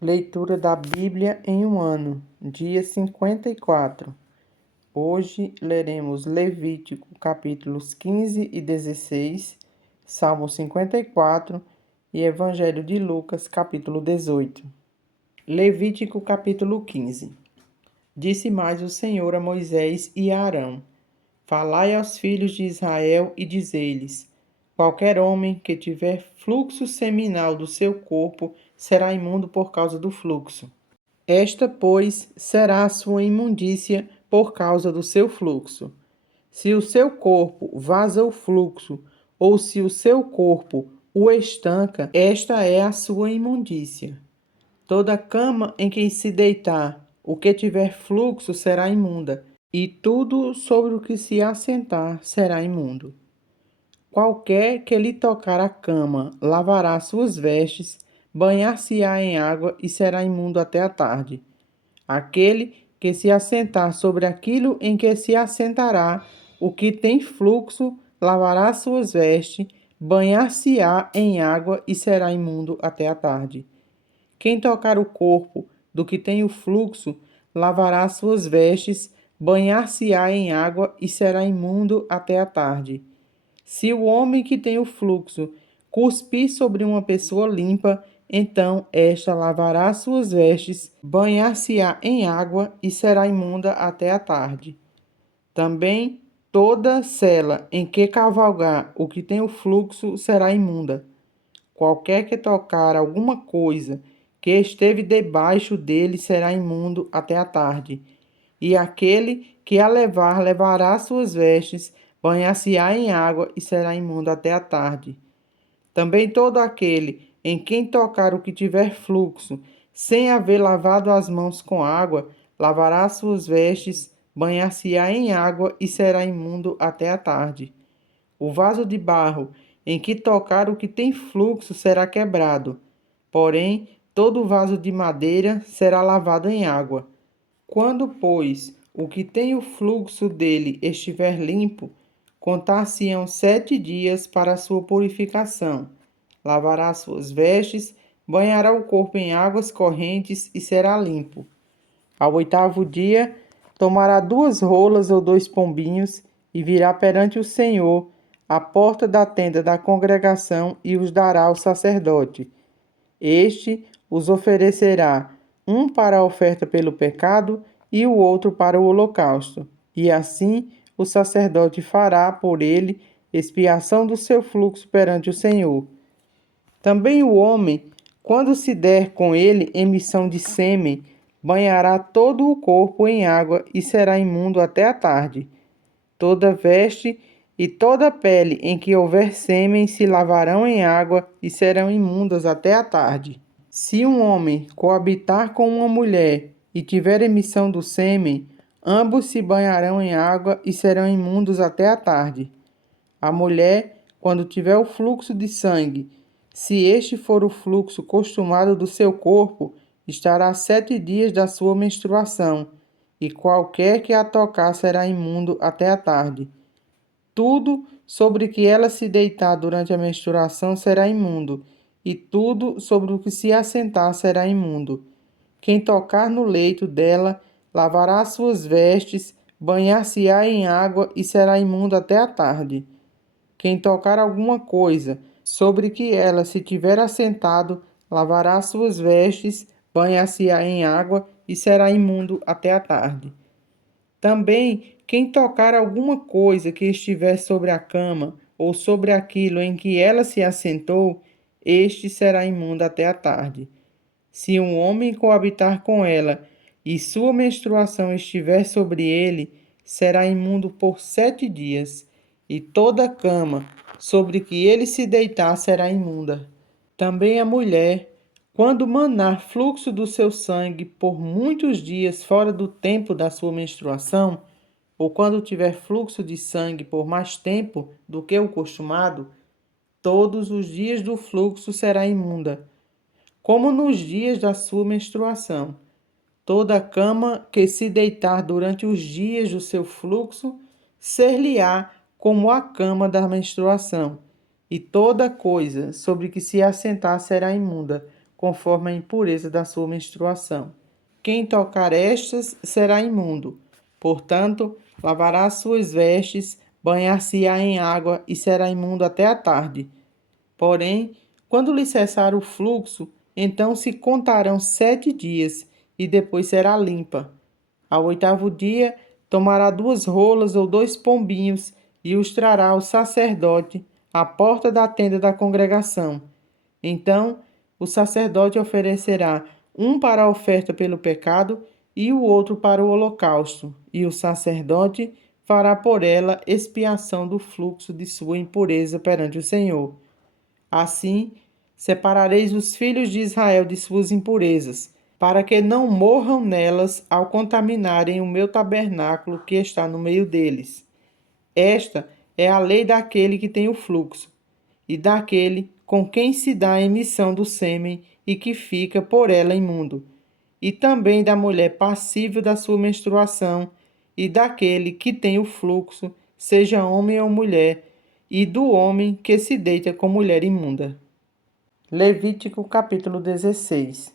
Leitura da Bíblia em um ano, dia 54. Hoje leremos Levítico, capítulos 15 e 16, Salmo 54 e Evangelho de Lucas, capítulo 18. Levítico, capítulo 15. Disse mais o Senhor a Moisés e a Arão: Falai aos filhos de Israel e dizei-lhes: Qualquer homem que tiver fluxo seminal do seu corpo será imundo por causa do fluxo. Esta, pois, será a sua imundícia por causa do seu fluxo. Se o seu corpo vaza o fluxo, ou se o seu corpo o estanca, esta é a sua imundícia. Toda cama em que se deitar, o que tiver fluxo será imunda, e tudo sobre o que se assentar será imundo. Qualquer que lhe tocar a cama lavará suas vestes, banhar-se-á em água e será imundo até a tarde. Aquele que se assentar sobre aquilo em que se assentará, o que tem fluxo, lavará suas vestes, banhar-se-á em água e será imundo até a tarde. Quem tocar o corpo do que tem o fluxo, lavará suas vestes, banhar-se-á em água e será imundo até a tarde. Se o homem que tem o fluxo cuspir sobre uma pessoa limpa, então esta lavará suas vestes, banhar-se-á em água e será imunda até a tarde. Também toda sela em que cavalgar o que tem o fluxo será imunda. Qualquer que tocar alguma coisa que esteve debaixo dele será imundo até a tarde. E aquele que a levar levará suas vestes, banhar-se-á em água e será imundo até a tarde. Também todo aquele em quem tocar o que tiver fluxo, sem haver lavado as mãos com água, lavará suas vestes, banhar-se-á em água e será imundo até a tarde. O vaso de barro em que tocar o que tem fluxo será quebrado, porém todo vaso de madeira será lavado em água. Quando, pois, o que tem o fluxo dele estiver limpo, contar-se-ão 7 dias para a sua purificação. Lavará suas vestes, banhará o corpo em águas correntes e será limpo. Ao 8º dia, tomará 2 rolas ou 2 pombinhos e virá perante o Senhor à porta da tenda da congregação e os dará ao sacerdote. Este os oferecerá, um para a oferta pelo pecado e o outro para o holocausto. E assim o sacerdote fará por ele expiação do seu fluxo perante o Senhor. Também o homem, quando se der com ele emissão de sêmen, banhará todo o corpo em água e será imundo até a tarde. Toda veste e toda pele em que houver sêmen se lavarão em água e serão imundas até a tarde. Se um homem coabitar com uma mulher e tiver emissão do sêmen, ambos se banharão em água e serão imundos até a tarde. A mulher, quando tiver o fluxo de sangue, se este for o fluxo costumado do seu corpo, estará 7 dias da sua menstruação, e qualquer que a tocar será imundo até a tarde. Tudo sobre que ela se deitar durante a menstruação será imundo, e tudo sobre o que se assentar será imundo. Quem tocar no leito dela, lavará suas vestes, banhar-se-á em água e será imundo até a tarde. Quem tocar alguma coisa sobre que ela se tiver assentado, lavará suas vestes, banhar-se-á em água e será imundo até a tarde. Também, quem tocar alguma coisa que estiver sobre a cama ou sobre aquilo em que ela se assentou, este será imundo até a tarde. Se um homem coabitar com ela e sua menstruação estiver sobre ele, será imundo por 7 dias, e toda cama sobre que ele se deitar será imunda. Também a mulher, quando manar fluxo do seu sangue por muitos dias fora do tempo da sua menstruação, ou quando tiver fluxo de sangue por mais tempo do que o costumado, todos os dias do fluxo será imunda, como nos dias da sua menstruação. Toda cama que se deitar durante os dias do seu fluxo, ser-lhe-á como a cama da menstruação, e toda coisa sobre que se assentar será imunda, conforme a impureza da sua menstruação. Quem tocar estas será imundo. Portanto, lavará as suas vestes, banhar-se-á em água e será imundo até a tarde. Porém, quando lhe cessar o fluxo, então se contarão 7 dias, e depois será limpa. Ao 8º dia, tomará 2 rolas ou 2 pombinhos, e os trará ao sacerdote à porta da tenda da congregação. Então, o sacerdote oferecerá um para a oferta pelo pecado e o outro para o holocausto, e o sacerdote fará por ela expiação do fluxo de sua impureza perante o Senhor. Assim, separareis os filhos de Israel de suas impurezas, para que não morram nelas ao contaminarem o meu tabernáculo que está no meio deles. Esta é a lei daquele que tem o fluxo, e daquele com quem se dá a emissão do sêmen e que fica por ela imundo, e também da mulher passível da sua menstruação, e daquele que tem o fluxo, seja homem ou mulher, e do homem que se deita com mulher imunda. Levítico capítulo 16.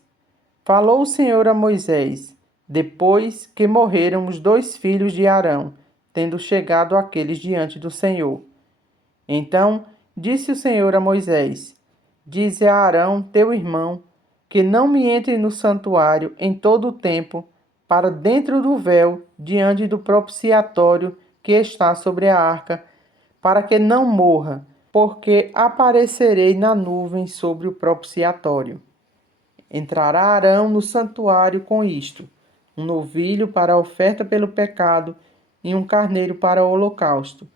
Falou o Senhor a Moisés, depois que morreram os 2 filhos de Arão, tendo chegado aqueles diante do Senhor. Então disse o Senhor a Moisés: Dize a Arão, teu irmão, que não me entre no santuário em todo o tempo, para dentro do véu, diante do propiciatório que está sobre a arca, para que não morra, porque aparecerei na nuvem sobre o propiciatório. Entrará Arão no santuário com isto: um novilho para a oferta pelo pecado e um carneiro para o holocausto.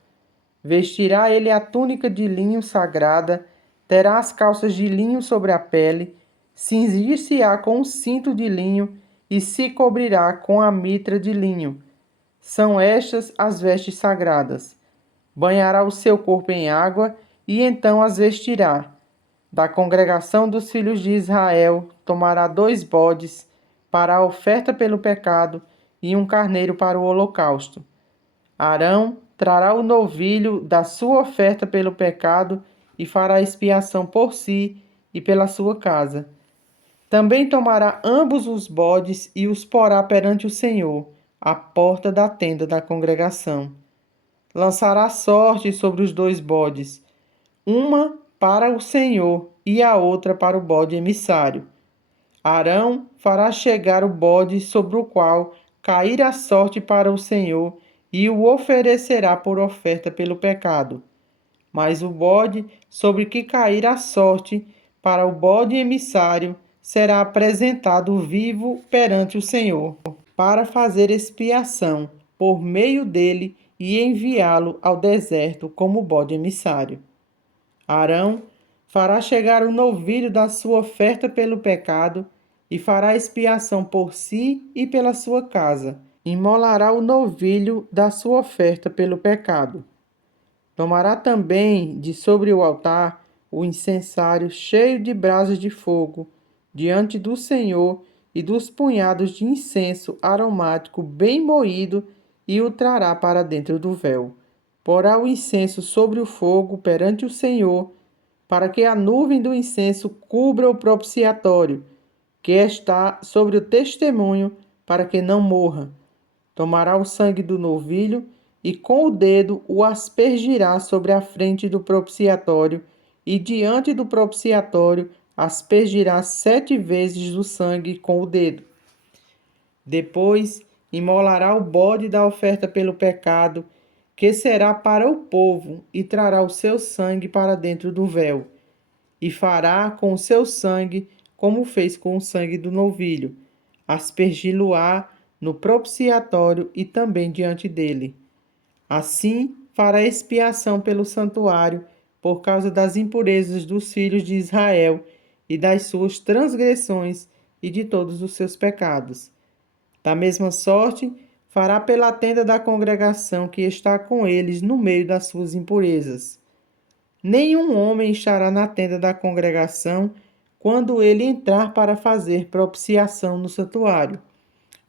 Vestirá ele a túnica de linho sagrada, terá as calças de linho sobre a pele, cingir-se-á com um cinto de linho e se cobrirá com a mitra de linho. São estas as vestes sagradas. Banhará o seu corpo em água e então as vestirá. Da congregação dos filhos de Israel tomará 2 bodes para a oferta pelo pecado e um carneiro para o holocausto. Arão trará o novilho da sua oferta pelo pecado e fará expiação por si e pela sua casa. Também tomará ambos os bodes e os porá perante o Senhor, à porta da tenda da congregação. Lançará sorte sobre os 2 bodes, uma para o Senhor e a outra para o bode emissário. Arão fará chegar o bode sobre o qual cair a sorte para o Senhor e o oferecerá por oferta pelo pecado. Mas o bode sobre que cair a sorte para o bode emissário será apresentado vivo perante o Senhor, para fazer expiação por meio dele e enviá-lo ao deserto como bode emissário. Arão fará chegar o novilho da sua oferta pelo pecado e fará expiação por si e pela sua casa. Imolará o novilho da sua oferta pelo pecado. Tomará também de sobre o altar o incensário cheio de brasas de fogo diante do Senhor e dos punhados de incenso aromático bem moído e o trará para dentro do véu. Porá o incenso sobre o fogo perante o Senhor, para que a nuvem do incenso cubra o propiciatório, que está sobre o testemunho, para que não morra. Tomará o sangue do novilho e com o dedo o aspergirá sobre a frente do propiciatório, e diante do propiciatório aspergirá 7 vezes o sangue com o dedo. Depois imolará o bode da oferta pelo pecado, que será para o povo, e trará o seu sangue para dentro do véu. E fará com o seu sangue como fez com o sangue do novilho, aspergi-lo-á no propiciatório e também diante dele. Assim fará expiação pelo santuário por causa das impurezas dos filhos de Israel e das suas transgressões e de todos os seus pecados. Da mesma sorte, fará pela tenda da congregação que está com eles no meio das suas impurezas. Nenhum homem estará na tenda da congregação quando ele entrar para fazer propiciação no santuário,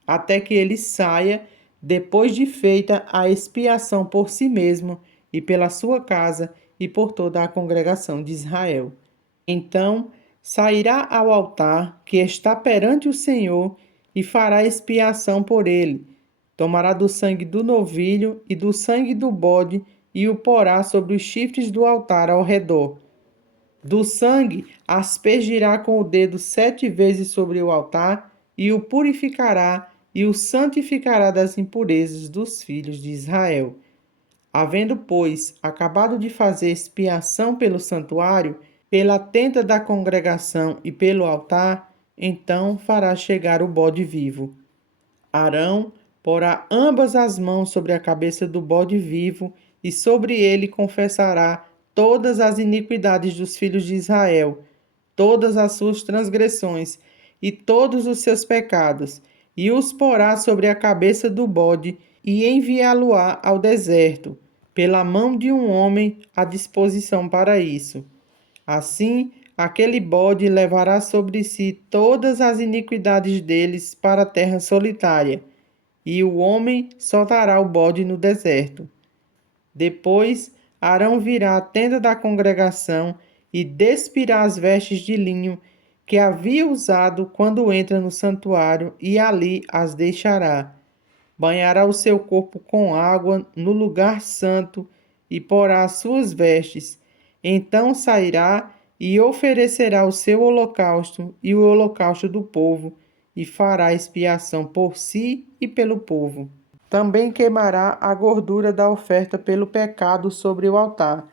até que ele saia, depois de feita a expiação por si mesmo e pela sua casa e por toda a congregação de Israel. Então sairá ao altar que está perante o Senhor e fará expiação por ele. Tomará do sangue do novilho e do sangue do bode e o porá sobre os chifres do altar ao redor. Do sangue aspergirá com o dedo 7 vezes sobre o altar e o purificará e o santificará das impurezas dos filhos de Israel. Havendo, pois, acabado de fazer expiação pelo santuário, pela tenda da congregação e pelo altar, então fará chegar o bode vivo. Arão porá ambas as mãos sobre a cabeça do bode vivo e sobre ele confessará todas as iniquidades dos filhos de Israel, todas as suas transgressões e todos os seus pecados, e os porá sobre a cabeça do bode e enviá-lo-á ao deserto, pela mão de um homem à disposição para isso. Assim, aquele bode levará sobre si todas as iniquidades deles para a terra solitária, e o homem soltará o bode no deserto. Depois, Arão virá à tenda da congregação e despirá as vestes de linho que havia usado quando entra no santuário, e ali as deixará. Banhará o seu corpo com água no lugar santo e porá as suas vestes. Então sairá e oferecerá o seu holocausto e o holocausto do povo, e fará expiação por si e pelo povo. Também queimará a gordura da oferta pelo pecado sobre o altar.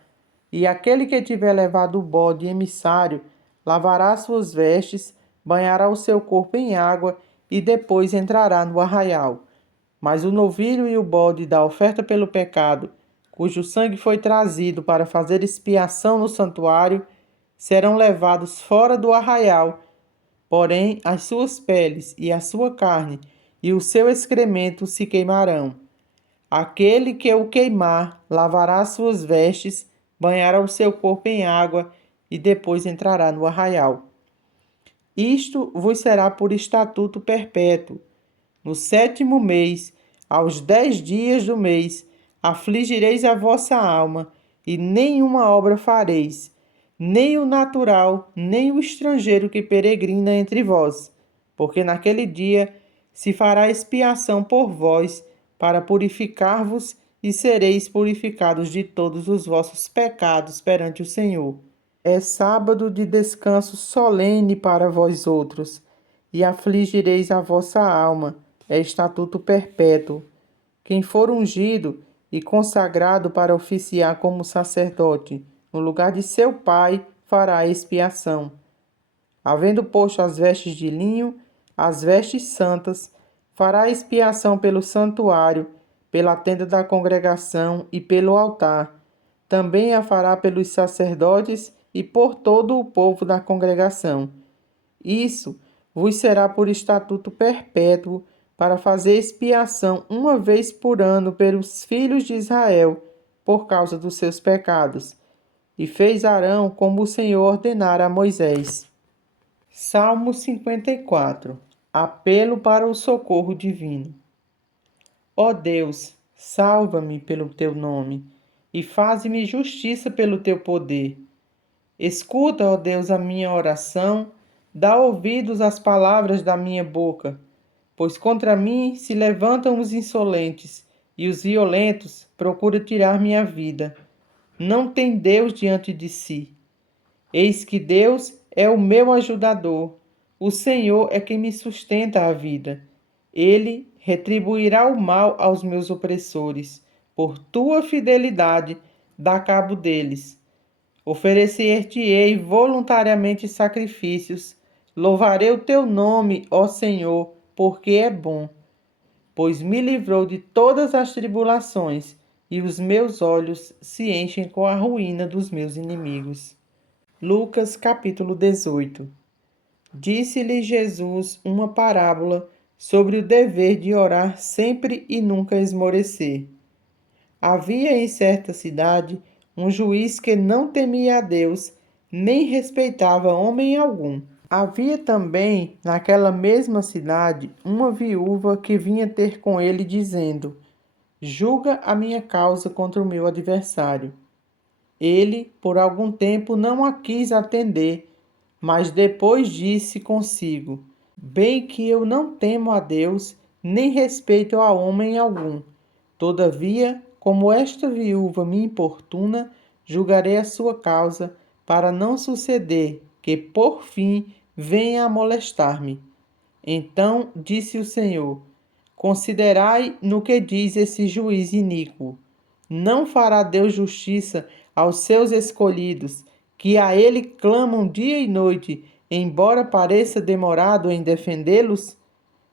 E aquele que tiver levado o bode emissário lavará suas vestes, banhará o seu corpo em água e depois entrará no arraial. Mas o novilho e o bode da oferta pelo pecado, cujo sangue foi trazido para fazer expiação no santuário, serão levados fora do arraial. Porém, as suas peles e a sua carne e o seu excremento se queimarão. Aquele que o queimar lavará suas vestes, banhará o seu corpo em água e depois entrará no arraial. Isto vos será por estatuto perpétuo. No 7º mês, aos 10 dias do mês, afligireis a vossa alma, e nenhuma obra fareis, nem o natural, nem o estrangeiro que peregrina entre vós, porque naquele dia se fará expiação por vós, para purificar-vos, e sereis purificados de todos os vossos pecados perante o Senhor. É sábado de descanso solene para vós outros, e afligireis a vossa alma. É estatuto perpétuo. Quem for ungido e consagrado para oficiar como sacerdote, no lugar de seu pai, fará expiação. Havendo posto as vestes de linho, as vestes santas, fará expiação pelo santuário, pela tenda da congregação e pelo altar. Também a fará pelos sacerdotes e por todo o povo da congregação. Isso vos será por estatuto perpétuo, para fazer expiação uma vez por ano pelos filhos de Israel, por causa dos seus pecados. E fez Arão como o Senhor ordenara a Moisés. Salmo 54. Apelo para o socorro divino. Ó Deus, salva-me pelo teu nome, e faze-me justiça pelo teu poder. Escuta, ó Deus, a minha oração, dá ouvidos às palavras da minha boca, pois contra mim se levantam os insolentes, e os violentos procuram tirar minha vida. Não tem Deus diante de si. Eis que Deus é o meu ajudador, o Senhor é quem me sustenta a vida. Ele retribuirá o mal aos meus opressores, por tua fidelidade dá cabo deles. Oferecer-te-ei voluntariamente sacrifícios. Louvarei o teu nome, ó Senhor, porque é bom. Pois me livrou de todas as tribulações, e os meus olhos se enchem com a ruína dos meus inimigos. Lucas capítulo 18. Disse-lhe Jesus uma parábola sobre o dever de orar sempre e nunca esmorecer. Havia em certa cidade um juiz que não temia a Deus, nem respeitava homem algum. Havia também naquela mesma cidade uma viúva que vinha ter com ele dizendo: julga a minha causa contra o meu adversário. Ele, por algum tempo, não a quis atender, Mas depois disse consigo: bem que eu não temo a Deus, nem respeito a homem algum. Todavia, como esta viúva me importuna, julgarei a sua causa, para não suceder que, por fim, venha a molestar-me. Então disse o Senhor: considerai no que diz esse juiz iníquo. Não fará Deus justiça aos seus escolhidos, que a ele clamam dia e noite, embora pareça demorado em defendê-los?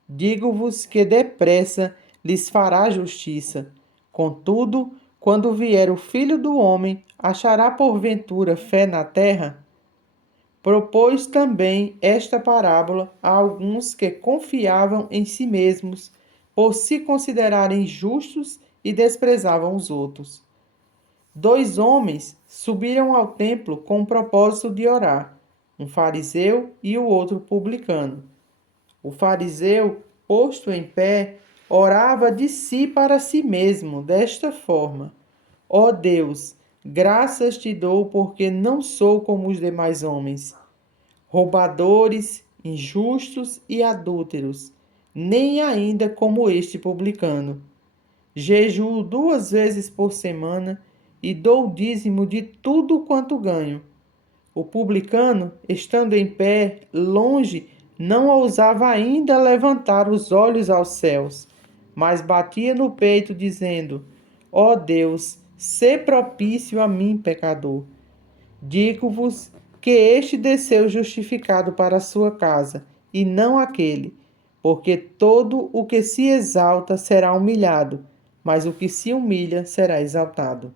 Digo-vos que depressa lhes fará justiça. Contudo, quando vier o Filho do Homem, achará porventura fé na terra? Propôs também esta parábola a alguns que confiavam em si mesmos, por se considerarem justos e desprezavam os outros. 2 homens subiram ao templo com o propósito de orar, um fariseu e o outro publicano. O fariseu, posto em pé, orava de si para si mesmo, desta forma: ó Deus, graças te dou porque não sou como os demais homens, roubadores, injustos e adúlteros, nem ainda como este publicano. Jejuo 2 vezes por semana e dou o dízimo de tudo quanto ganho. O publicano, estando em pé, longe, não ousava ainda levantar os olhos aos céus, mas batia no peito, dizendo: ó Deus, sê propício a mim, pecador. Digo-vos que este desceu justificado para a sua casa, e não aquele, porque todo o que se exalta será humilhado, mas o que se humilha será exaltado.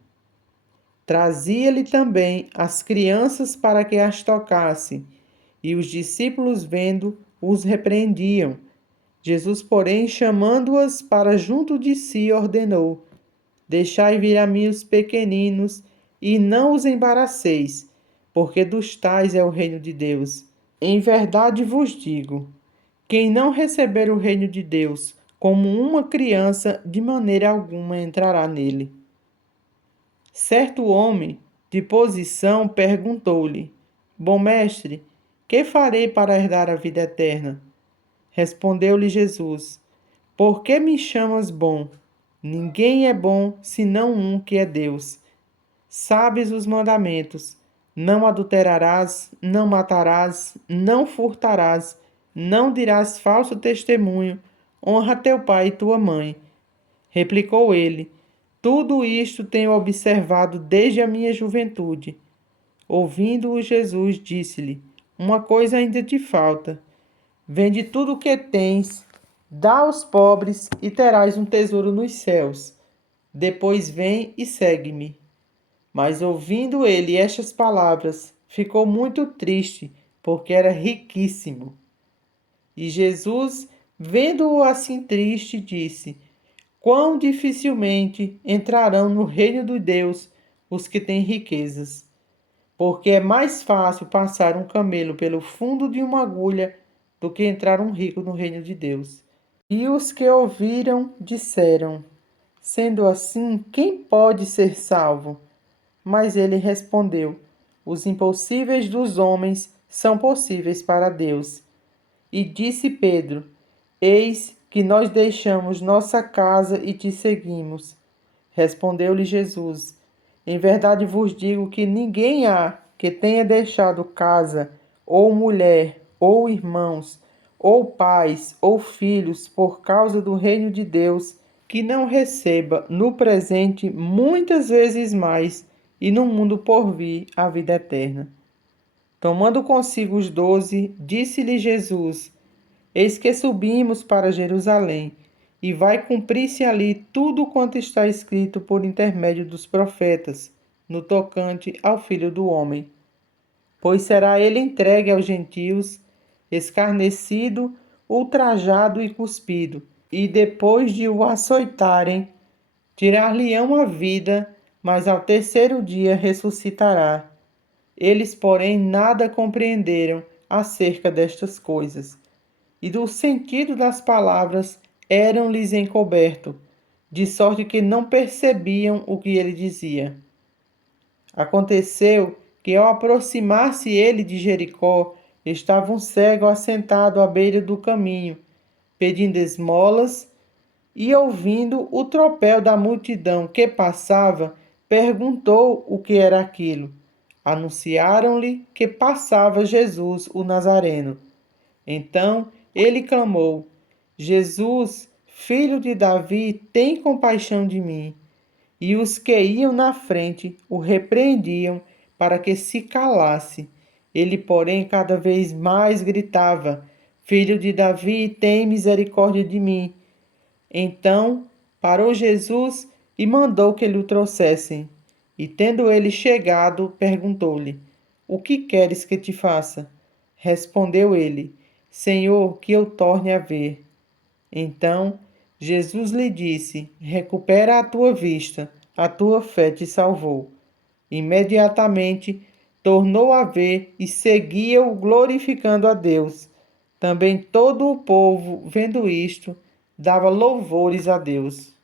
Trazia-lhe também as crianças para que as tocasse, e os discípulos, vendo, os repreendiam. Jesus, porém, chamando-as para junto de si, ordenou: deixai vir a mim os pequeninos, e não os embaraceis, porque dos tais é o reino de Deus. Em verdade vos digo: quem não receber o reino de Deus como uma criança, de maneira alguma entrará nele. Certo homem de posição perguntou-lhe: bom mestre, que farei para herdar a vida eterna? Respondeu-lhe Jesus: por que me chamas bom? Ninguém é bom senão um, que é Deus. Sabes os mandamentos: não adulterarás, não matarás, não furtarás, não dirás falso testemunho, honra teu pai e tua mãe. Replicou ele: tudo isto tenho observado desde a minha juventude. Ouvindo-o, Jesus disse-lhe: uma coisa ainda te falta. Vende tudo o que tens, dá aos pobres e terás um tesouro nos céus. Depois vem e segue-me. Mas ouvindo ele estas palavras, ficou muito triste, porque era riquíssimo. E Jesus, vendo-o assim triste, disse: quão dificilmente entrarão no reino de Deus os que têm riquezas. Porque é mais fácil passar um camelo pelo fundo de uma agulha do que entrar um rico no reino de Deus. E os que ouviram disseram: sendo assim, quem pode ser salvo? Mas ele respondeu: os impossíveis dos homens são possíveis para Deus. E disse Pedro: eis que nós deixamos nossa casa e te seguimos. Respondeu-lhe Jesus: em verdade vos digo que ninguém há que tenha deixado casa, ou mulher, ou irmãos, ou pais, ou filhos, por causa do reino de Deus, que não receba no presente muitas vezes mais, e no mundo por vir a vida eterna. Tomando consigo os 12, disse-lhe Jesus: eis que subimos para Jerusalém, e vai cumprir-se ali tudo quanto está escrito por intermédio dos profetas, no tocante ao Filho do Homem. Pois será ele entregue aos gentios, escarnecido, ultrajado e cuspido, e depois de o açoitarem, tirar-lhe-ão a vida, mas ao terceiro dia ressuscitará. Eles, porém, nada compreenderam acerca destas coisas, e do sentido das palavras eram-lhes encoberto, de sorte que não percebiam o que ele dizia. Aconteceu que, ao aproximar-se ele de Jericó, estava um cego assentado à beira do caminho, pedindo esmolas, e ouvindo o tropel da multidão que passava, perguntou o que era aquilo. Anunciaram-lhe que passava Jesus, o Nazareno. Então ele clamou: Jesus, filho de Davi, tem compaixão de mim. E os que iam na frente o repreendiam para que se calasse. Ele, porém, cada vez mais gritava: Filho de Davi, tem misericórdia de mim. Então parou Jesus e mandou que lhe o trouxessem. E tendo ele chegado, perguntou-lhe: O que queres que te faça? Respondeu ele: Senhor, que eu torne a ver. Então Jesus lhe disse: Recupera a tua vista, a tua fé te salvou. Imediatamente tornou a ver e seguia-o glorificando a Deus. Também todo o povo, vendo isto, dava louvores a Deus.